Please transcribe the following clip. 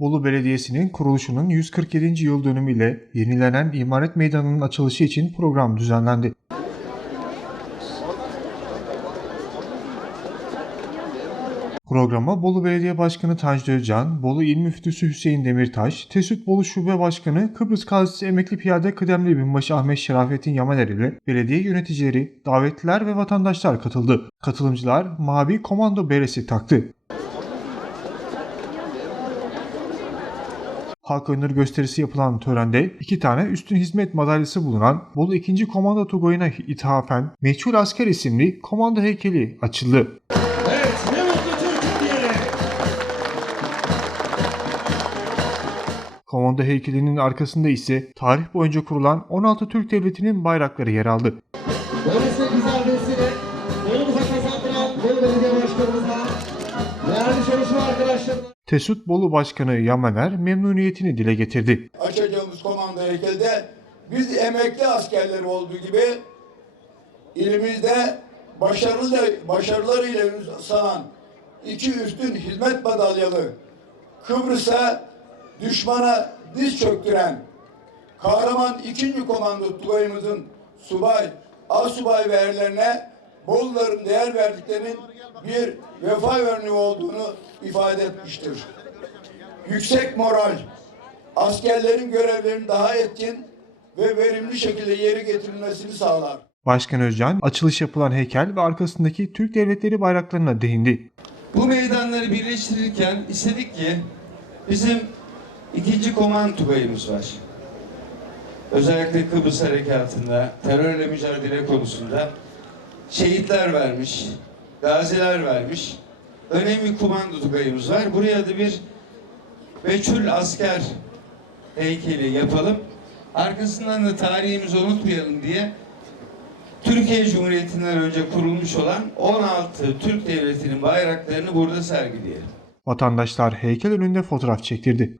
Bolu Belediyesi'nin kuruluşunun 147. yıl dönümüyle yenilenen İmaret Meydanı'nın açılışı için program düzenlendi. Programa Bolu Belediye Başkanı Tanju Özcan, Bolu İl Müftüsü Hüseyin Demirtaş, Tesut Bolu Şube Başkanı Kıbrıs Gazisi Emekli Piyade Kıdemli Binbaşı Ahmet Şerafettin Yamaner ile belediye yöneticileri, davetliler ve vatandaşlar katıldı. Katılımcılar mavi komando beresi taktı. Halk oyunları gösterisi yapılan törende iki tane üstün hizmet madalyası bulunan Bolu 2. Komando Tugayı'na ithafen Meçhul Asker isimli komando heykeli açıldı. Evet, ne mutlu Türk'üm diyene. Komando heykelinin arkasında ise tarih boyunca kurulan 16 Türk Devleti'nin bayrakları yer aldı. Böylesine Tesut Bolu Başkanı Yamaner memnuniyetini dile getirdi. açacağımız komando heykelde biz emekli askerler olduğu gibi ilimizde başarılı başarılarıyla sanan iki üstün hizmet madalyalı Kıbrıs'a düşmana diz çöktüren kahraman ikinci komando tugayımızın subay, asubay ve erlerine Boluların değer verdiklerinin bir vefa örneği olduğunu ifade etmiştir. Yüksek moral, askerlerin görevlerinin daha etkin ve verimli şekilde yeri getirilmesini sağlar. Başkan Özcan açılış yapılan heykel ve arkasındaki Türk Devletleri bayraklarına değindi. Bu meydanları birleştirirken istedik ki bizim ikinci komando tugayımız var. Özellikle Kıbrıs Harekatı'nda, terörle mücadele konusunda şehitler vermiş, gaziler vermiş. Önemli komando tugayımız var. Buraya da bir meçhul asker heykeli yapalım. Arkasından da tarihimizi unutmayalım diye Türkiye Cumhuriyeti'nden önce kurulmuş olan 16 Türk Devleti'nin bayraklarını burada sergileyelim. Vatandaşlar heykel önünde fotoğraf çektirdi.